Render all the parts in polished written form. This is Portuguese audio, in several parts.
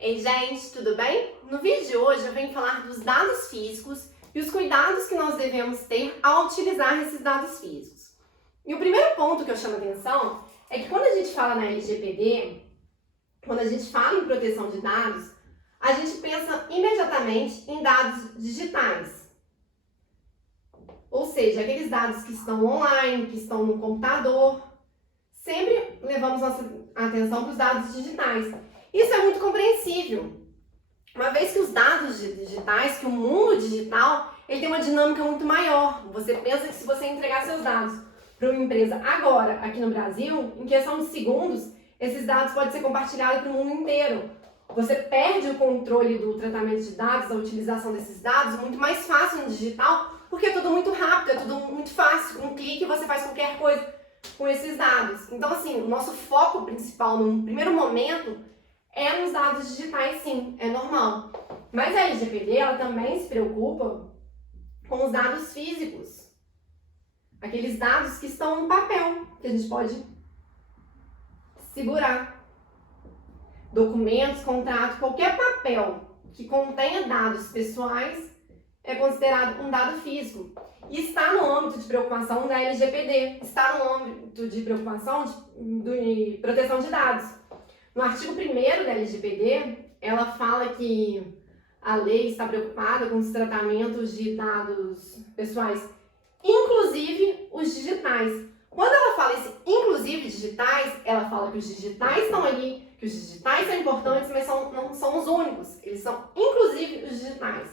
Ei, gente, tudo bem? No vídeo de hoje eu venho falar dos dados físicos e os cuidados que nós devemos ter ao utilizar esses dados físicos. E o primeiro ponto que eu chamo a atenção é que quando a gente fala na LGPD, quando a gente fala em proteção de dados, a gente pensa imediatamente em dados digitais. Ou seja, aqueles dados que estão online, que estão no computador. Sempre levamos nossa atenção para os dados digitais. Isso é muito compreensível, uma vez que os dados digitais, que o mundo digital, ele tem uma dinâmica muito maior. Você pensa que se você entregar seus dados para uma empresa agora, aqui no Brasil, em questão de segundos, esses dados podem ser compartilhados para o mundo inteiro. Você perde o controle do tratamento de dados, da utilização desses dados, muito mais fácil no digital, porque é tudo muito rápido, é tudo muito fácil. Com um clique você faz qualquer coisa com esses dados. Então, assim, o nosso foco principal no primeiro momento é nos dados digitais, sim, é normal. Mas a LGPD, ela também se preocupa com os dados físicos. Aqueles dados que estão no papel, que a gente pode segurar. Documentos, contrato, qualquer papel que contenha dados pessoais é considerado um dado físico. E está no âmbito de preocupação da LGPD, está no âmbito de preocupação de proteção de dados. No artigo 1º da LGPD, ela fala que a lei está preocupada com os tratamentos de dados pessoais, inclusive os digitais. Quando ela fala esse inclusive digitais, ela fala que os digitais estão ali, que os digitais são importantes, mas não são os únicos, eles são inclusive os digitais.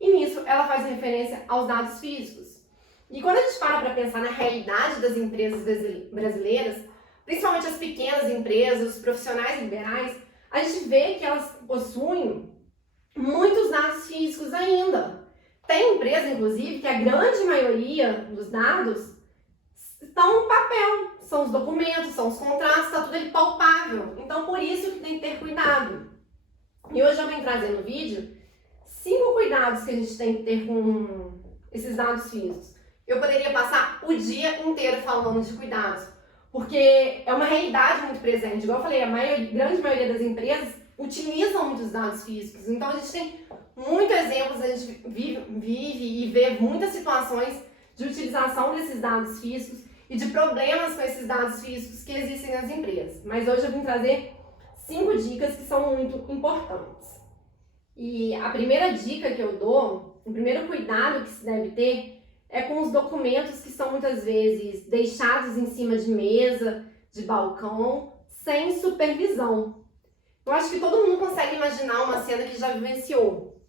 E nisso ela faz referência aos dados físicos. E quando a gente para pensar na realidade das empresas brasileiras, principalmente as pequenas empresas, os profissionais liberais, a gente vê que elas possuem muitos dados físicos ainda. Tem empresa, inclusive, que a grande maioria dos dados estão no papel. São os documentos, são os contratos, está tudo ali palpável. Então, por isso que tem que ter cuidado. E hoje eu venho trazer no vídeo 5 cuidados que a gente tem que ter com esses dados físicos. Eu poderia passar o dia inteiro falando de cuidados, porque é uma realidade muito presente. Igual eu falei, a grande maioria das empresas utilizam muitos dados físicos. Então, a gente tem muitos exemplos, a gente vive e vê muitas situações de utilização desses dados físicos e de problemas com esses dados físicos que existem nas empresas. Mas hoje eu vim trazer 5 dicas que são muito importantes. E a primeira dica que eu dou, o primeiro cuidado que se deve ter é com os documentos que são muitas vezes deixados em cima de mesa, de balcão, sem supervisão. Eu acho que todo mundo consegue imaginar uma cena que já vivenciou.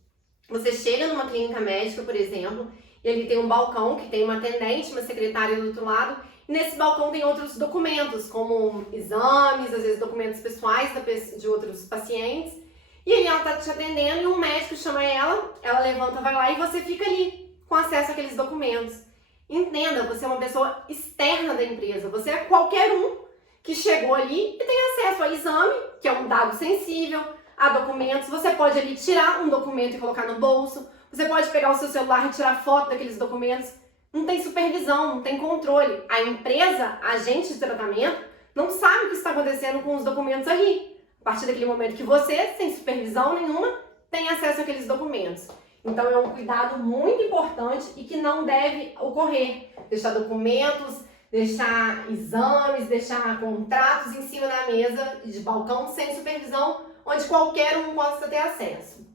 Você chega numa clínica médica, por exemplo, e ali tem um balcão que tem uma atendente, uma secretária do outro lado, e nesse balcão tem outros documentos, como exames, às vezes documentos pessoais de outros pacientes, e ali ela está te atendendo e um médico chama ela levanta, vai lá e você fica ali com acesso àqueles documentos. Entenda, você é uma pessoa externa da empresa, você é qualquer um que chegou ali e tem acesso ao exame, que é um dado sensível, a documentos. Você pode ali tirar um documento e colocar no bolso, você pode pegar o seu celular e tirar foto daqueles documentos. Não tem supervisão, não tem controle. A empresa, agente de tratamento, não sabe o que está acontecendo com os documentos ali. A partir daquele momento que você, sem supervisão nenhuma, tem acesso àqueles documentos. Então é um cuidado muito importante e que não deve ocorrer. Deixar documentos, deixar exames, deixar contratos em cima da mesa de balcão sem supervisão, onde qualquer um possa ter acesso.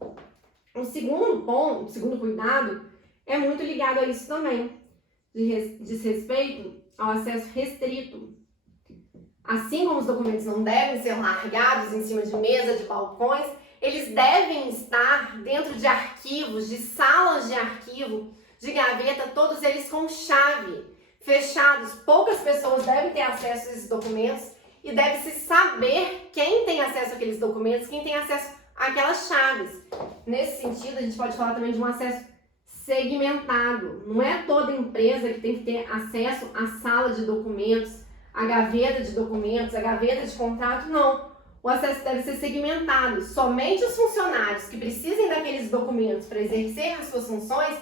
O segundo ponto, o segundo cuidado, é muito ligado a isso também. Diz respeito ao acesso restrito. Assim como os documentos não devem ser largados em cima de mesa, de balcões, eles devem estar dentro de arquivos, de salas de arquivo, de gaveta, todos eles com chave, fechados. Poucas pessoas devem ter acesso a esses documentos e deve-se saber quem tem acesso àqueles documentos, quem tem acesso àquelas chaves. Nesse sentido, a gente pode falar também de um acesso segmentado. Não é toda empresa que tem que ter acesso à sala de documentos, à gaveta de documentos, à gaveta de contrato, não. O acesso deve ser segmentado. Somente os funcionários que precisem daqueles documentos para exercer as suas funções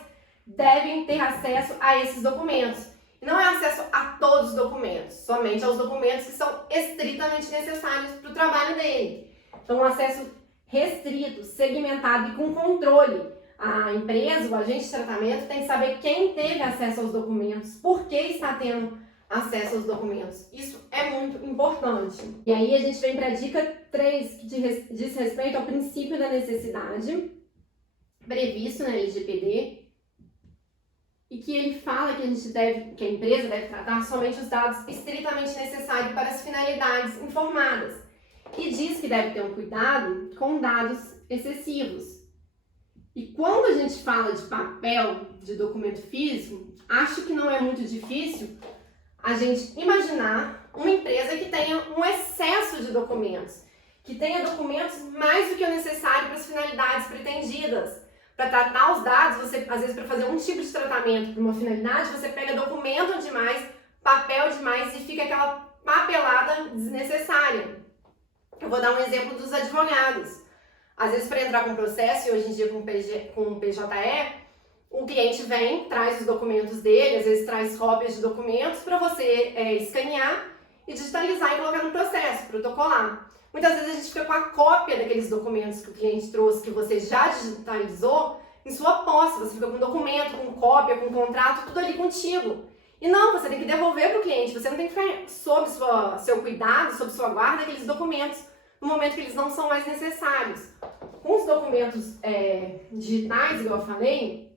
devem ter acesso a esses documentos. E não é acesso a todos os documentos, somente aos documentos que são estritamente necessários para o trabalho dele. Então, um acesso restrito, segmentado e com controle. A empresa, o agente de tratamento, tem que saber quem teve acesso aos documentos, por que está tendo acesso aos documentos. Isso é muito importante. E aí a gente vem para a dica 3, que diz respeito ao princípio da necessidade, previsto na LGPD, e que ele fala que a empresa deve tratar somente os dados estritamente necessários para as finalidades informadas. E diz que deve ter um cuidado com dados excessivos. E quando a gente fala de papel, de documento físico, acho que não é muito difícil a gente imaginar uma empresa que tenha um excesso de documentos, que tenha documentos mais do que o necessário para as finalidades pretendidas. Para tratar os dados, você, às vezes, para fazer um tipo de tratamento para uma finalidade, você pega documento demais, papel demais e fica aquela papelada desnecessária. Eu vou dar um exemplo dos advogados. Às vezes, para entrar com um processo, e hoje em dia com o PJE, o cliente vem, traz os documentos dele, às vezes traz cópias de documentos para você escanear e digitalizar e colocar no processo, protocolar. Muitas vezes a gente fica com a cópia daqueles documentos que o cliente trouxe, que você já digitalizou, em sua posse. Você fica com documento, com cópia, com contrato, tudo ali contigo. E não, você tem que devolver para o cliente, você não tem que ficar sob seu cuidado, sob sua guarda, aqueles documentos, no momento que eles não são mais necessários. Com os documentos digitais, igual eu falei,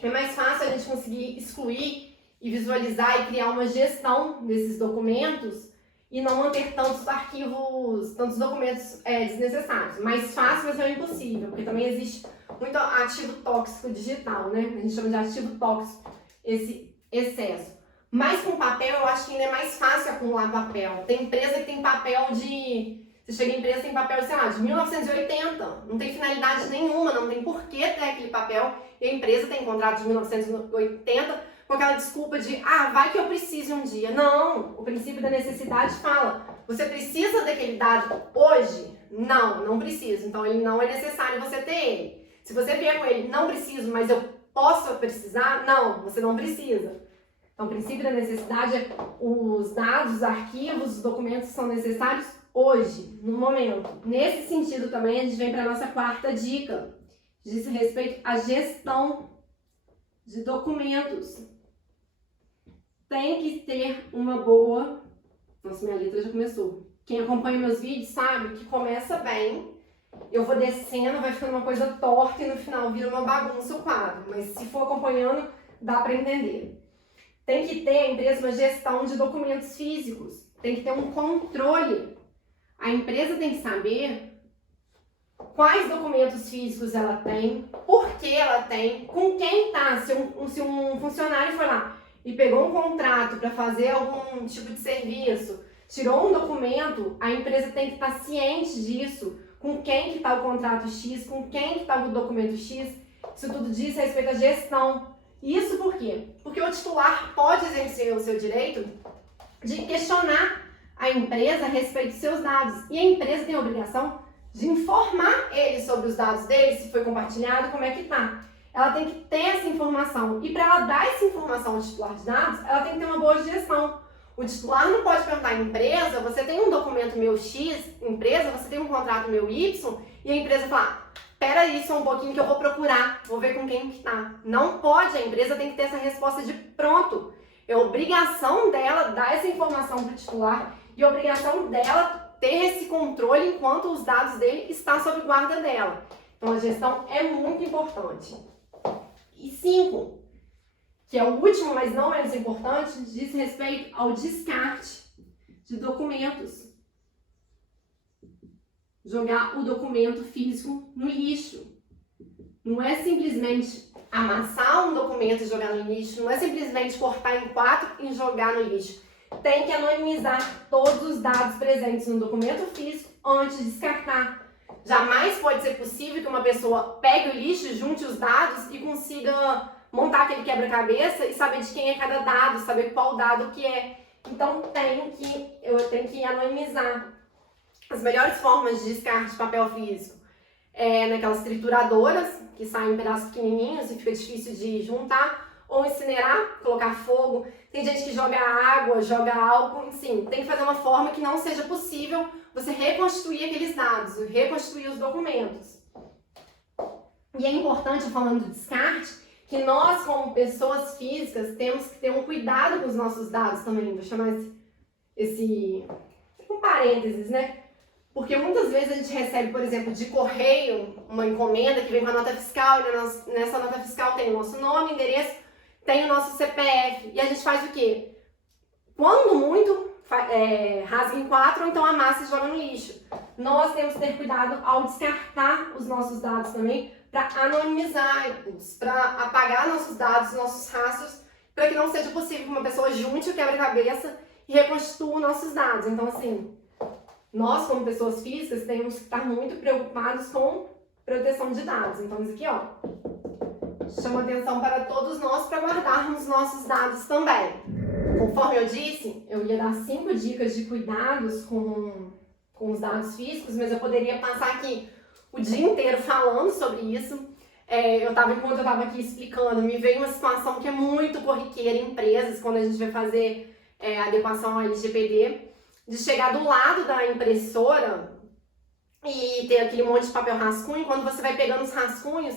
é mais fácil a gente conseguir excluir e visualizar e criar uma gestão desses documentos e não manter tantos arquivos, tantos documentos desnecessários. Mais fácil, mas não é impossível, porque também existe muito ativo tóxico digital, né? A gente chama de ativo tóxico esse excesso. Mas com papel, eu acho que ainda é mais fácil acumular papel. Tem empresa que tem papel de... Você chega em empresa, tem papel, sei lá, de 1980. Não tem finalidade nenhuma, não tem porquê ter aquele papel. E a empresa tem contrato de 1980 com aquela desculpa de, vai que eu preciso um dia. Não, o princípio da necessidade fala, você precisa daquele dado hoje? Não, não preciso. Então, ele não é necessário você ter ele. Se você vier com ele, não preciso, mas eu posso precisar? Não, você não precisa. Então, o princípio da necessidade é os dados, os arquivos, os documentos são necessários hoje, no momento. Nesse sentido também, a gente vem para a nossa quarta dica, que diz respeito à gestão de documentos. Tem que ter uma boa... Nossa, minha letra já começou. Quem acompanha meus vídeos sabe que começa bem, eu vou descendo, vai ficando uma coisa torta e no final vira uma bagunça o quadro. Mas se for acompanhando, dá para entender. Tem que ter a empresa uma gestão de documentos físicos. Tem que ter um controle. A empresa tem que saber quais documentos físicos ela tem, por que ela tem, com quem está. Se um funcionário foi lá e pegou um contrato para fazer algum tipo de serviço, tirou um documento, a empresa tem que estar ciente disso, com quem que está o contrato X, com quem que está o documento X. Isso tudo diz respeito à gestão. Isso por quê? Porque o titular pode exercer o seu direito de questionar a empresa a respeito dos seus dados. E a empresa tem a obrigação de informar ele sobre os dados dele, se foi compartilhado, como é que está. Ela tem que ter essa informação. E para ela dar essa informação ao titular de dados, ela tem que ter uma boa gestão. O titular não pode perguntar à empresa, você tem um documento meu X, empresa, você tem um contrato meu Y, e a empresa fala, espera aí só um pouquinho que eu vou procurar, vou ver com quem que tá. Não pode, a empresa tem que ter essa resposta de pronto. É obrigação dela dar essa informação para o titular e obrigação dela ter esse controle enquanto os dados dele estão sob guarda dela. Então a gestão é muito importante. E 5, que é o último, mas não menos importante, diz respeito ao descarte de documentos. Jogar o documento físico no lixo. Não é simplesmente amassar um documento e jogar no lixo, não é simplesmente cortar em 4 e jogar no lixo. Tem que anonimizar todos os dados presentes no documento físico antes de descartar. Jamais pode ser possível que uma pessoa pegue o lixo, junte os dados e consiga montar aquele quebra-cabeça e saber de quem é cada dado, saber qual dado que é. Então eu tenho que anonimizar. As melhores formas de descarte de papel físico é naquelas trituradoras, que saem em pedaços pequenininhos e fica difícil de juntar, ou incinerar, colocar fogo. Tem gente que joga água, joga álcool, enfim, tem que fazer uma forma que não seja possível você reconstruir aqueles dados, reconstruir os documentos. E é importante, falando do descarte, que nós, como pessoas físicas, temos que ter um cuidado com os nossos dados também. Vou chamar um parênteses, né? Porque muitas vezes a gente recebe, por exemplo, de correio, uma encomenda que vem com a nota fiscal, e nessa nota fiscal tem o nosso nome, endereço, tem o nosso CPF. E a gente faz o quê? Quando muito, rasga em 4 ou então amassa e joga no lixo. Nós temos que ter cuidado ao descartar os nossos dados também, para anonimizar-os, para apagar nossos dados, nossos rastros, para que não seja possível que uma pessoa junte o quebra-cabeça e reconstrua nossos dados. Então, assim, nós, como pessoas físicas, temos que estar muito preocupados com proteção de dados. Então, isso aqui, ó, chama atenção para todos nós para guardarmos nossos dados também. Conforme eu disse, eu ia dar 5 dicas de cuidados com os dados físicos, mas eu poderia passar aqui o dia inteiro falando sobre isso. Enquanto eu estava aqui explicando, me veio uma situação que é muito corriqueira em empresas, quando a gente vai fazer adequação ao LGPD, de chegar do lado da impressora e ter aquele monte de papel rascunho. Quando você vai pegando os rascunhos,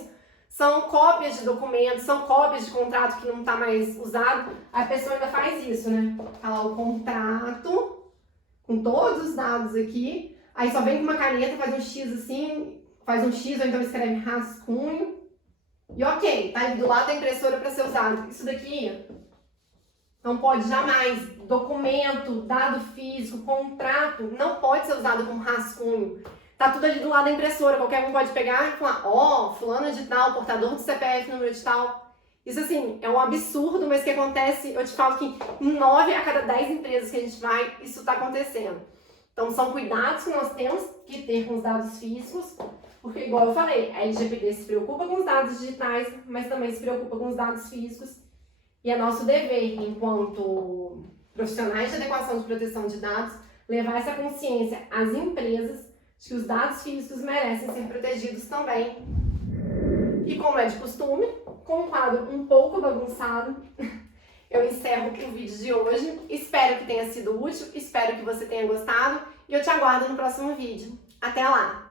são cópias de documentos, são cópias de contrato que não está mais usado. A pessoa ainda faz isso, né? Tá lá o contrato, com todos os dados aqui, aí só vem com uma caneta, faz um X assim, faz um X ou então escreve rascunho. E ok, tá do lado da impressora para ser usado. Isso daqui não pode jamais. Documento, dado físico, contrato, não pode ser usado como rascunho. Tá tudo ali do lado da impressora, qualquer um pode pegar e falar, ó, fulano de tal, portador do CPF, número de tal. Isso, assim, é um absurdo, mas que acontece, eu te falo que em 9 a cada 10 empresas que a gente vai, isso tá acontecendo. Então, são cuidados que nós temos que ter com os dados físicos, porque, igual eu falei, a LGPD se preocupa com os dados digitais, mas também se preocupa com os dados físicos. E é nosso dever, enquanto profissionais de adequação de proteção de dados, levar essa consciência às empresas de que os dados físicos merecem ser protegidos também. E como é de costume, com um quadro um pouco bagunçado, eu encerro o vídeo de hoje. Espero que tenha sido útil, espero que você tenha gostado e eu te aguardo no próximo vídeo. Até lá!